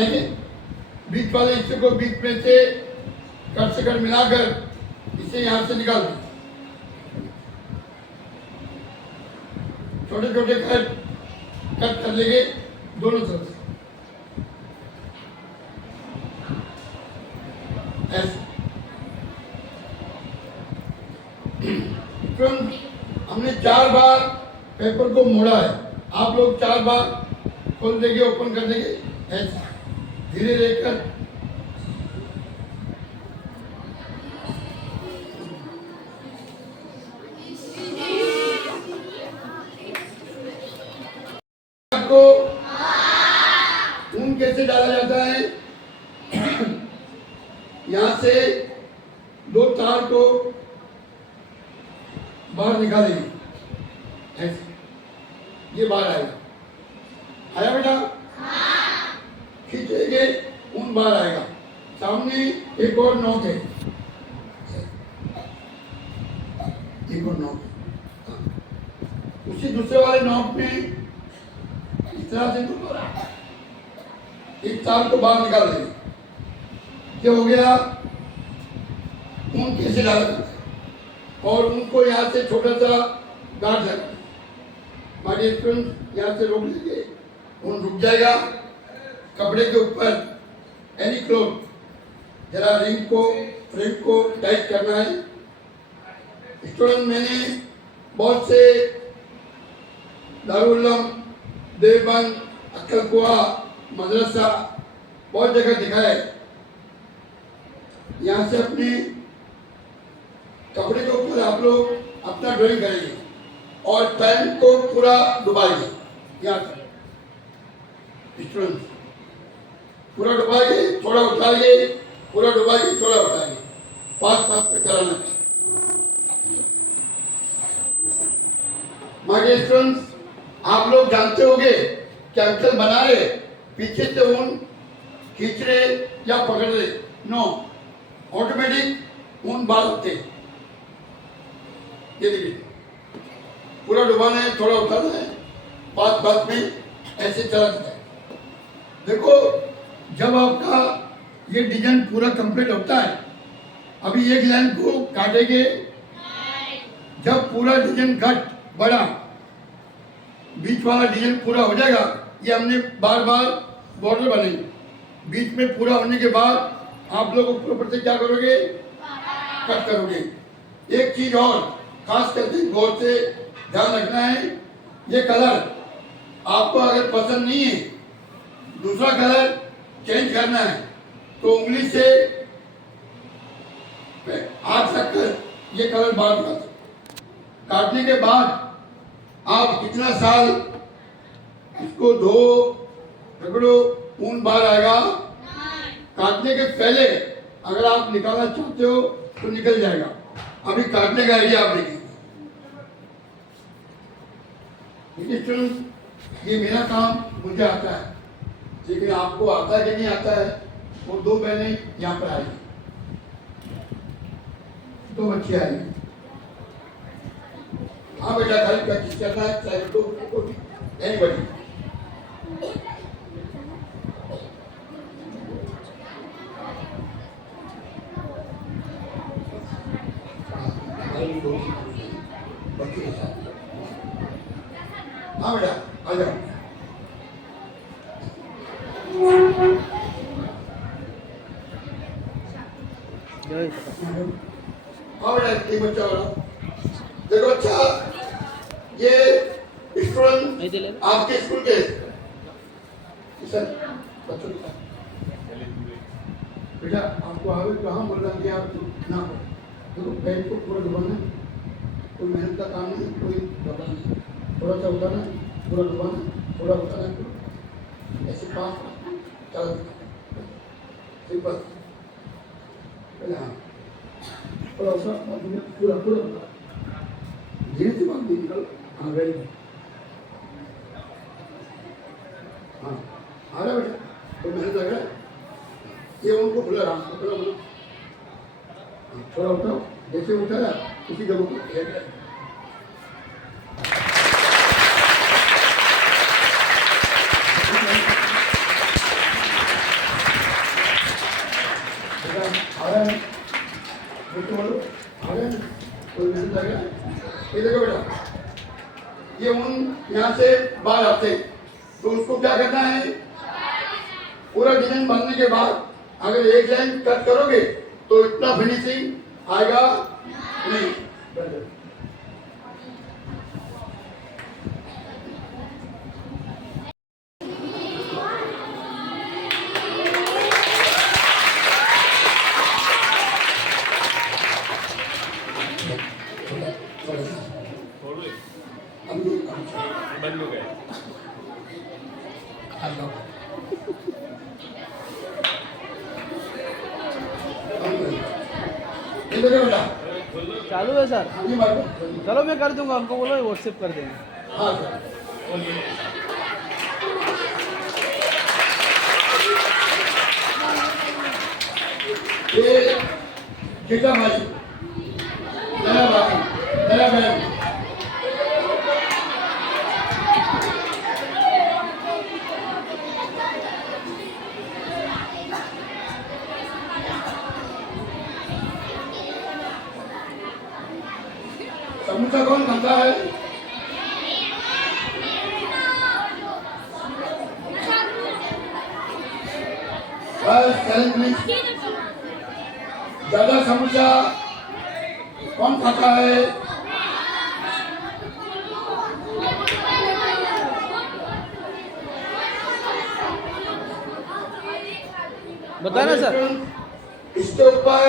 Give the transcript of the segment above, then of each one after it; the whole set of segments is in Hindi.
काटेंगे। बीच वाले हिस्से को बीच में से कट से कट मिलाकर इसे यहाँ से निकाल दें। छोटे छोटे कट कर लेंगे दोनों तरफ से ऐसे। हमने 4 बार पेपर को मोड़ा है, आप लोग 4 बार खोल देंगे, ओपन कर देंगे ऐसे धीरे लेकर। आपको ऊन कैसे डाला जाता है, यहां से 2 तार को बाहर निकालेंगे ऐसे, ये बाहर आएगा। आया बेटा? खींचेंगे, ऊन बाहर आएगा। सामने एक और नोक है, एक और नोक। उसी दूसरे वाले नोक में इस तरह से एक तार को बाहर निकाल देंगे। क्या हो गया? ऊन कैसे डाला जाता है, और उनको यहाँ से छोटा सा गांठ है। हमारे स्टूडेंट यहाँ से रोक लेंगे, ऊन रुक जाएगा। कपड़े के ऊपर एनी क्लोथ जरा रिंग को फ्रेम को टाइट करना है। स्टूडेंट मैंने बहुत से दारुल उलूम, देवबंद, अक्कलकुआ, मदरसा बहुत जगह दिखाया है। यहाँ से अपने कपड़े के ऊपर आप लोग अपना ड्राइंग करेंगे और पेन को पूरा डुबाइए। यहाँ तक स्टूडेंट पूरा डुबाइए, थोड़ा उठाइए, पूरा डुबाइए, थोड़ा उठाइए, 5 पे चलाना। माय स्टूडेंट्स, आप लोग जानते होंगे कि अंकल बना रहे पीछे से ऊन खींच रहे या पकड़ रहे, नो, ऑटोमेटिक ऊन बाहर होते। ये देखिए, पूरा डुबाना है, थोड़ा उठाना है, 5 में ऐसे चला जाता है। देखो, जब आपका ये डिजाइन पूरा कंप्लीट होता है, अभी एक लाइन को काटेंगे, जब पूरा डिजाइन कट बड़ा बीच वाला डिजाइन पूरा हो जाएगा, ये हमने बार बार बॉर्डर बनेंगे। बीच में पूरा होने के बाद आप लोग ऊपर से क्या करोगे? कट करोगे। एक चीज और खास करके गौर से ध्यान रखना है, ये कलर आपको अगर पसंद नहीं है, दूसरा कलर चेंज करना है, तो उंगली से हाथ रखकर ये कलर बाहर निकाल सकते। काटने के बाद आप कितना साल इसको धो रगड़ो, ऊन बाहर आएगा। काटने के पहले अगर आप निकालना चाहते हो तो निकल जाएगा। अभी काटने का आइडिया आप देखिए। ये मेरा काम मुझे आता है, लेकिन आपको आता है कि नहीं आता है, वो 2 बहनें यहाँ पर आएगी, 2 बच्चे आएंगे। हाँ बेटा, खाली प्रैक्टिस करना है, चाहे तो एनीबॉडी। बच्चे के साथ। हाँ बेटा, आ जाओ। हाँ बेटा, एक बच्चा हो रहा। देखो अच्छा, ये स्टूडेंट आपके स्कूल के सर बच्चों के साथ। बेटा आपको आगे कहाँ बोल रहा है आप ना, देखो पेन को पूरा डुबाना, कोई मेहनत का काम नहीं, कोई घबराना नहीं, थोड़ा सा उठाना, पूरा डुबाना, थोड़ा उठाना, ऐसे 5 चला सिंपल। हाँ, थोड़ा सा पूरा पूरा धीरे से बात निकल। हाँ वेरी गुड। हाँ आ रहा बेटा, तो मेहनत लग रहा है। ये उनको खुला रहा, थोड़ा उठाओ, जैसे उठाया उसी जगह को ये उन यहाँ से बाहर आते, तो उसको क्या करना है, पूरा डिजाइन बनने के बाद अगर एक लाइन कट करोगे तो इतना फिनिशिंग आएगा नहीं। बंद हो गए। चालू है सर। चलो मैं कर दूंगा, हमको बोलो व्हाट्सएप कर देंगे। हाँ ये कितना भाई नया बहन समोसा कौन खाता है? बस ज्यादा समोसा कौन खाता है? बताना सर। इसके ऊपर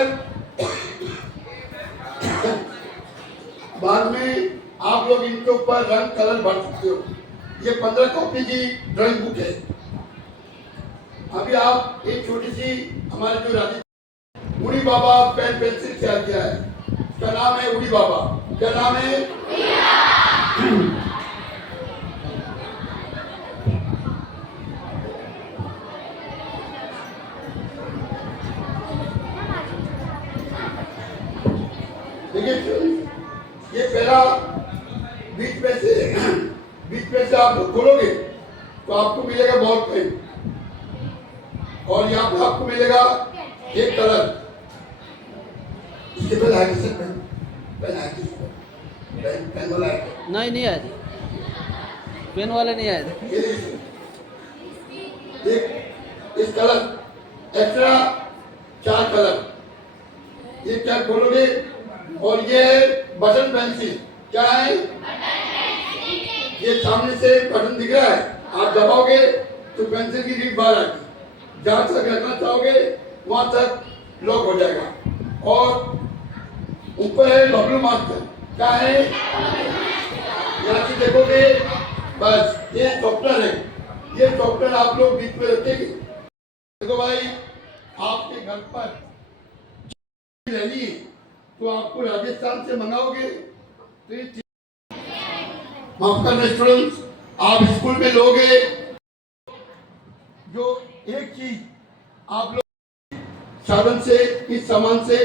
बाद में आप लोग इनके ऊपर रंग कलर भर सकते हो। ये 15 कॉपी की ड्राइंग बुक है। अभी आप एक छोटी सी हमारे जो राजस्थान उड़ी बाबा पेन पेंसिल तैयार किया है, क्या नाम है? उड़ी बाबा। क्या नाम है? देखिए ये पहला बीच में से आप लोग खोलोगे तो आपको मिलेगा बॉल पेन, और यहाँ पे आपको मिलेगा एक कलर। इसके पहले आगे से पेन वाला है? नहीं आया, पेन वाले नहीं आए थे। इस कलर एक्स्ट्रा 4 कलर, ये क्या खोलोगे, और ये बटन पेंसिल क्या है? ये सामने से बटन दिख रहा है, आप दबाओगे तो पेंसिल की रीड बाहर आएगी, जहां तक रखना चाहोगे वहां तक लॉक हो जाएगा। और ऊपर है बबल मास्टर, क्या है? यहाँ से देखोगे बस ये सॉफ्टवेयर है, ये सॉफ्टवेयर आप लोग बीच में रखेंगे। देखो भाई, आपके घर पर रहनी है तो आपको राजस्थान से मंगाओगे तो ये माफ करना स्टूडेंट्स, आप स्कूल में लोगे जो एक चीज आप लोग साधन से, इस सामान से